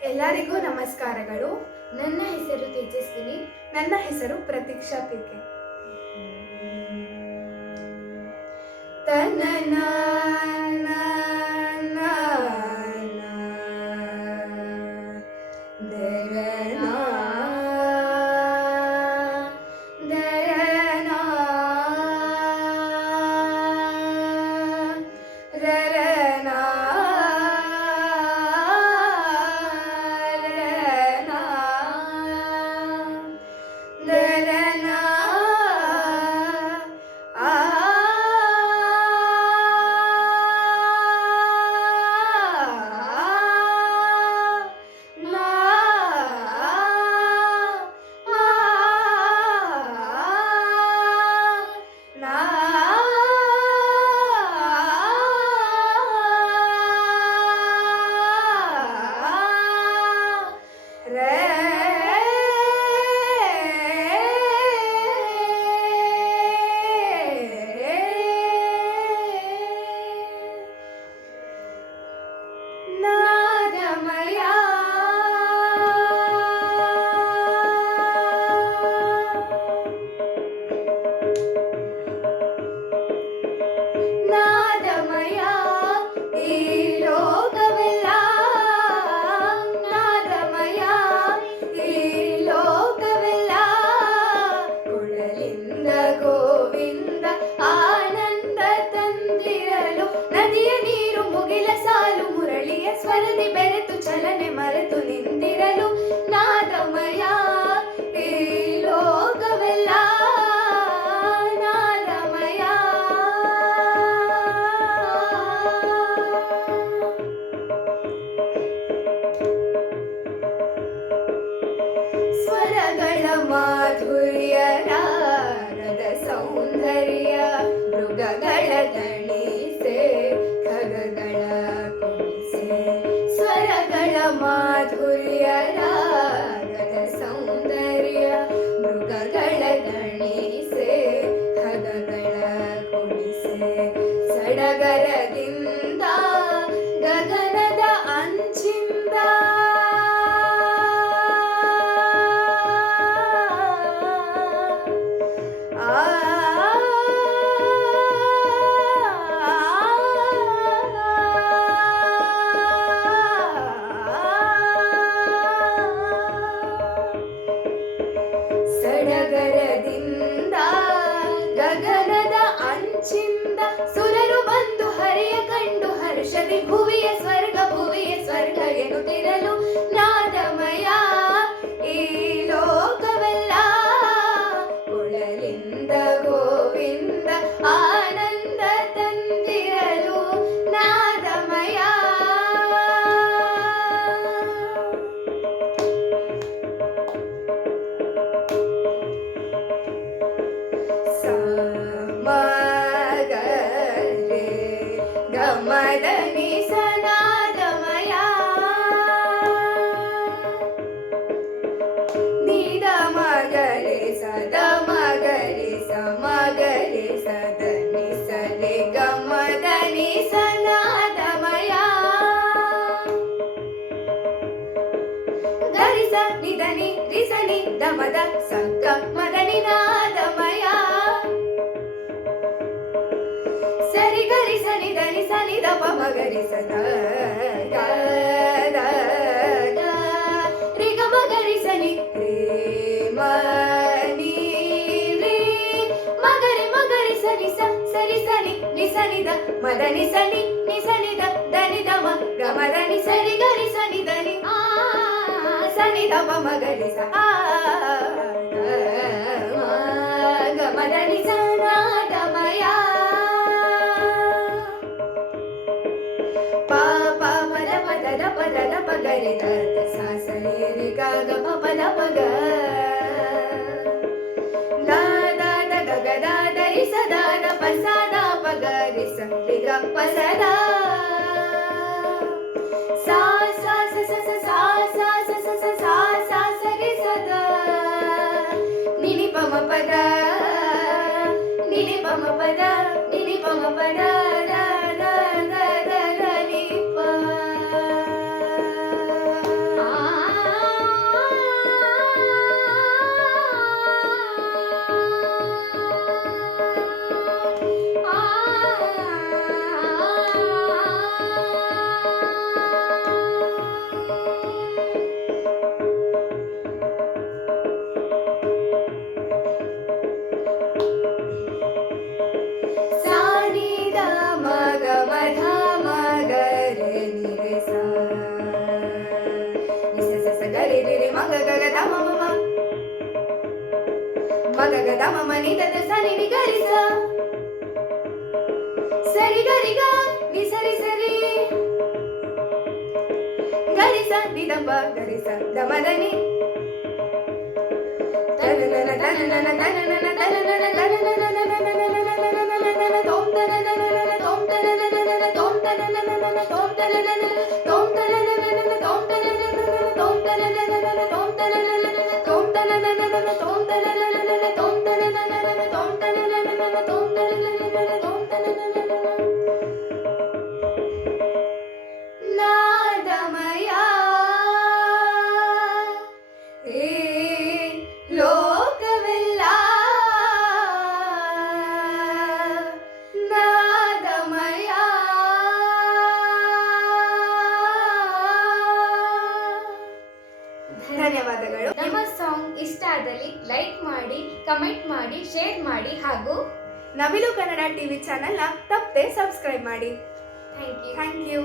ಎಲ್ಲರಿಗೂ ನಮಸ್ಕಾರಗಳು. ನನ್ನ ಹೆಸರು ತೇಜಸ್ವಿನಿ. ನನ್ನ ಹೆಸರು ಪ್ರತೀಕ್ಷಾ ಪಿಕೆ. ಸ್ವರದಿ ಬೆರೆತು ಚಲನೆ ಮರೆತು ನಿಂತಿರಲು ನಾದಮಯ ಈ ಲೋಕವೆಲ್ಲ ನಾದಮಯ. ಸ್ವರಗಳ ಮಾಧುರ್ಯ ರಾಗದ ಸೌಂದರ್ಯ ಮೃಗಗಳ ದಣಿಸೆ ಖಗಗಳ ಸ್ವರಗಳ ಮಾಧುರ್ಯ ರಾಗದ ಸೌಂದರ್ಯ ಮೃಗಗಳ ದಣಿಸೆ ಖಗಗಳ ಕುಣಿಸೆ ಸಡಗರದಿಂದ ಗಗನದ ಅಂಚಿಂದ ಸಡಗರದಿಂದ ಗಗನದ ಅಂಚಿಂದ ಸುರರು ಬಂದು ಹರಿಯ ಕಂಡು ಹರ್ಷದಿ ಭುವಿಯ ಸ್ವರ್ಗ ಎನ್ನುತ್ತಿರಲು ನಾದಮಯ ಈ ಲೋಕವೆಲ್ಲ ಕೊಳಲಿಂದ ಗೋವಿಂದ ಆನಂದ ತಂದಿರಲು ನಾದಮಯ. ಗಮದನಿ ಸನಾದಮಯ ನಿದ ಮಗರೆ ಸದ ಮಗರೆ ಸಮಗರೆ ಸದನಿ ಸಲೆ ಗಮದನಿ ಸನಾದಮಯ ಗರಿಸ ನಿದನಿ ರಿಸನಿ ದಮದ ಸಕ್ಕ ಮದನಿ ನಾದಮಯ ಸರಿ ಗರಿ ಸನಿ ಧನಿ ಸನಿ ದಪ ಮಗರಿ ಸದ ರಿ ಗ ಮಗರಿ ಸನಿ ರೇ ಮನಿ ರೇ ಮಗರಿ ಸನಿ ಸ ಸರಿ ಸನಿ ನಿ ಸನಿ ದ ಮದನಿ ಸನಿ ನಿ ಸನಿ ದ ಧನಿ ದ ಮ ಗ ಮದನಿ ಸರಿ ಗರಿ ಸನಿ ಧನಿ ಸನಿ ದಪ ಮಗರಿ ಸ ಗ ಮದನಿ ಸನಾದಮಯ ಪದ ಪಗರಿ ದ ಸ ಸರಿ ರಿ ಗ ಗ ಪ ಪದ ಪಗ ದ ದ ದ ಗ ಗ ದ ದ ರಿ ಸ ದ ದ ಪ ಸ ದ ಪ ಗ ರಿ ಸ ರಿ ಗ ಪ ಸ ದ ಸ ಸ ಸ ಸ ಸ ಸ ಸ ಸ ಸ ಸ ಸ ಸ ಸ ರಿ ಸ ದ ನಿ ನಿ ಪ ಮ ಪ ದ ನಿ ನಿ ಪ ಮ ಪ ದ ನಿ ನಿ ಪ ಮ ಪ the the the the the the ನಿ ಪ ಮಗ ಗಗ ದ ಮ ಮ ಮಗ ಗದ ಮ ಮ ನಿ ದ ದ ಸ ನಿ ನಿ ಗರಿ ಸ ಸರಿ ಗರಿ ಗ ನಿ ಸರಿ ಸರಿ ಗರಿ ಸ ನಿ ದ ಪ ಗರಿ ಸ ದ ಮ ದ ನಿ ತನ ನನ ತನ ನನ ತನ ನನ ತನ ನನ ತನ ನನ ತೋಂ ತನ ನನ ತೋಂ ತನ ನನ ತೋಂ ತನ ನನ ತೋಂ ತನ ನನ ತೋಂ ತನ ನನ ತೋಂ ತನ ನನ ತೋಂ ತನ ನನ ತೋಂ ತನ ನನ ತೋಂ ತನ ನನ ತೋಂ ತನ ನನ ತೋಂ ತನ ನನ ತೋಂ ತನ ನನ ತೋಂ ತನ ನನ ತೋಂ ತನ ನನ ನಾದಮಯ ಏ ಲೋಕವೆಲ್ಲ ನಾದಮಯ ಧನ್ಯವಾದಗಳು. ನಮ್ಮ ಸಾಂಗ್ ಇಷ್ಟ ಆದಲ್ಲಿ ಲೈಕ್ ಮಾಡಿ, ಕಮೆಂಟ್ ಮಾಡಿ, ಶೇರ್ ಮಾಡಿ ಹಾಗೂ ನವಿಲು ಕನ್ನಡ ಟಿವಿ ಚಾನೆಲ್ನ ತಪ್ಪದೆ ಸಬ್ಸ್ಕ್ರೈಬ್ ಮಾಡಿ. Thank you. Thank you.